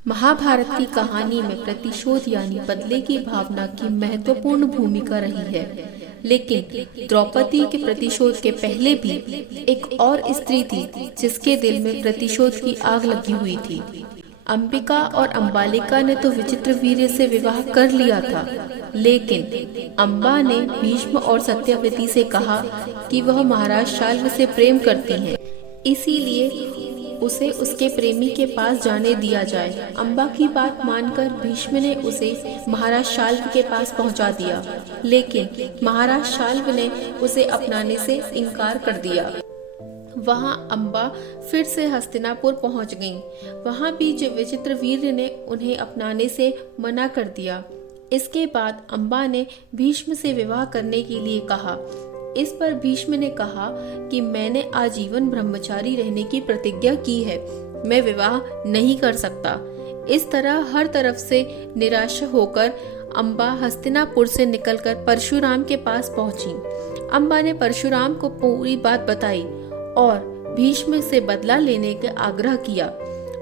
महाभारत की कहानी में प्रतिशोध यानी बदले की भावना की महत्वपूर्ण भूमिका रही है। लेकिन द्रौपदी के प्रतिशोध के पहले भी एक और स्त्री थी जिसके दिल में प्रतिशोध की आग लगी हुई थी। अंबिका और अंबालिका ने तो विचित्र वीर्य से विवाह कर लिया था, लेकिन अंबा ने भीष्म और सत्यवती से कहा कि वह महाराज शाल्व से प्रेम करती हैं, इसीलिए उसे उसके प्रेमी के पास जाने दिया जाए। अंबा की बात मानकर भीष्म ने उसे महाराज शाल्व के पास पहुंचा दिया, लेकिन महाराज शाल्व ने उसे अपनाने से इनकार कर दिया। वहां अंबा फिर से हस्तिनापुर पहुंच गईं। वहां भी विचित्र वीर्य ने उन्हें अपनाने से मना कर दिया। इसके बाद अंबा ने भीष्म से विवाह करने के लिए कहा। इस पर भीष्म ने कहा कि मैंने आजीवन ब्रह्मचारी रहने की प्रतिज्ञा की है, मैं विवाह नहीं कर सकता। इस तरह हर तरफ से निराश होकर अंबा हस्तिनापुर से निकलकर परशुराम के पास पहुंची। अंबा ने परशुराम को पूरी बात बताई और भीष्म से बदला लेने का आग्रह किया।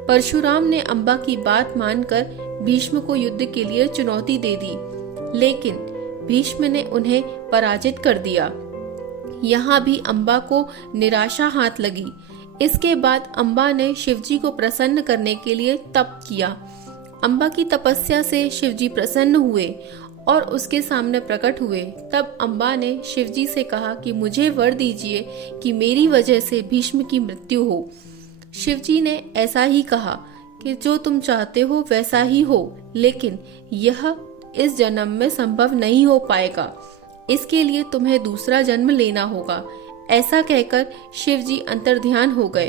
परशुराम ने अंबा की बात मानकर भीष्म को युद्ध के लिए चुनौती दे दी, लेकिन भीष्म ने उन्हें पराजित कर दिया। यहाँ भी अंबा को निराशा हाथ लगी। इसके बाद अंबा ने शिवजी को प्रसन्न करने के लिए तप किया। अंबा की तपस्या से शिवजी प्रसन्न हुए और उसके सामने प्रकट हुए। तब अंबा ने शिवजी से कहा कि मुझे वर दीजिए कि मेरी वजह से भीष्म की मृत्यु हो। शिवजी ने ऐसा ही कहा कि जो तुम चाहते हो वैसा ही हो, लेकिन यह इस जन्म में संभव नहीं हो पाएगा, इसके लिए तुम्हें दूसरा जन्म लेना होगा। ऐसा कहकर शिवजी अंतर्ध्यान हो गए।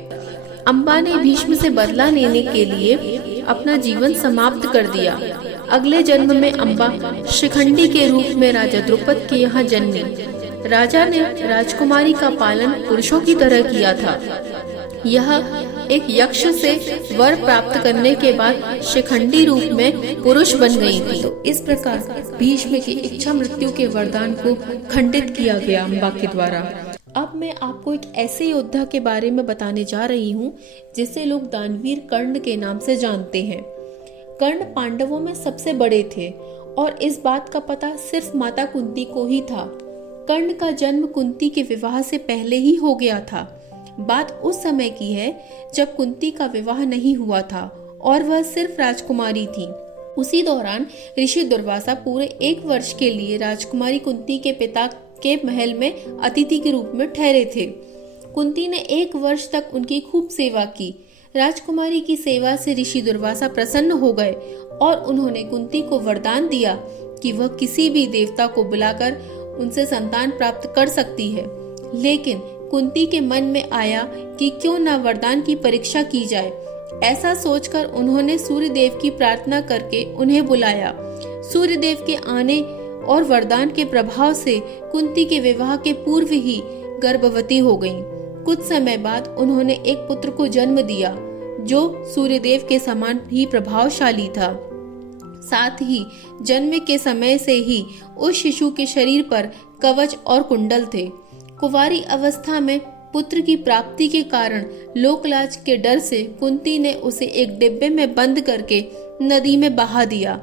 अंबा ने भीष्म से बदला लेने के लिए अपना जीवन समाप्त कर दिया। अगले जन्म में अंबा शिखंडी के रूप में राजा द्रुपद के यहाँ जन्मी। राजा ने राजकुमारी का पालन पुरुषों की तरह किया था। यह एक यक्ष से वर प्राप्त करने के बाद शिखंडी रूप में पुरुष बन गई थी। तो इस प्रकार भीष्म की इच्छा मृत्यु के वरदान को खंडित किया गया अंबा के द्वारा। अब मैं आपको एक ऐसे योद्धा के बारे में बताने जा रही हूँ जिसे लोग दानवीर कर्ण के नाम से जानते हैं। कर्ण पांडवों में सबसे बड़े थे और इस बात का पता सिर्फ माता कुंती को ही था। कर्ण का जन्म कुंती के विवाह से पहले ही हो गया था। बात उस समय की है जब कुंती का विवाह नहीं हुआ था और वह सिर्फ राजकुमारी थी। उसी दौरान ऋषि दुर्वासा पूरे 1 वर्ष के लिए राजकुमारी कुंती के पिता के महल में अतिथि के रूप में ठहरे थे। कुंती ने 1 वर्ष तक उनकी खूब सेवा की। राजकुमारी की सेवा से ऋषि दुर्वासा प्रसन्न हो गए और उन्होंने कुंती को वरदान दिया कि वह किसी भी देवता को बुलाकर उनसे संतान प्राप्त कर सकती है। लेकिन कुंती के मन में आया कि क्यों न वरदान की परीक्षा की जाए। ऐसा सोचकर उन्होंने सूर्यदेव की प्रार्थना करके उन्हें बुलाया। सूर्यदेव के आने और वरदान के प्रभाव से कुंती के विवाह के पूर्व ही गर्भवती हो गईं। कुछ समय बाद उन्होंने एक पुत्र को जन्म दिया जो सूर्यदेव के समान ही प्रभावशाली था। साथ ही जन्म के समय से ही उस शिशु के शरीर पर कवच और कुंडल थे। कुंवारी अवस्था में पुत्र की प्राप्ति के कारण लोकलाज के डर से कुंती ने उसे एक डिब्बे में बंद करके नदी में बहा दिया।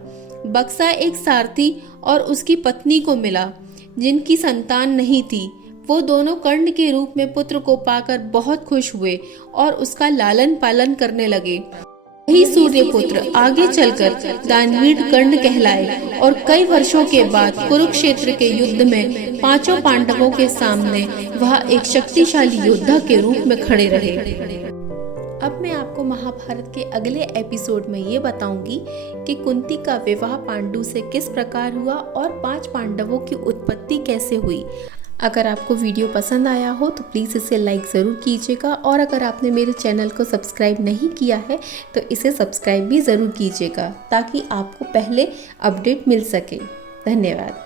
बक्सा एक सारथी और उसकी पत्नी को मिला जिनकी संतान नहीं थी। वो दोनों कर्ण के रूप में पुत्र को पाकर बहुत खुश हुए और उसका लालन पालन करने लगे। यही सूर्यपुत्र आगे चलकर दानवीर कर्ण कहलाए और कई वर्षों के बाद कुरुक्षेत्र के युद्ध में 5 पांडवों के सामने वह एक शक्तिशाली योद्धा के रूप में खड़े रहे। अब मैं आपको महाभारत के अगले एपिसोड में ये बताऊंगी कि कुंती का विवाह पांडु से किस प्रकार हुआ और 5 पांडवों की उत्पत्ति कैसे हुई। अगर आपको वीडियो पसंद आया हो तो प्लीज़ इसे लाइक ज़रूर कीजिएगा और अगर आपने मेरे चैनल को सब्सक्राइब नहीं किया है तो इसे सब्सक्राइब भी ज़रूर कीजिएगा ताकि आपको पहले अपडेट मिल सके। धन्यवाद।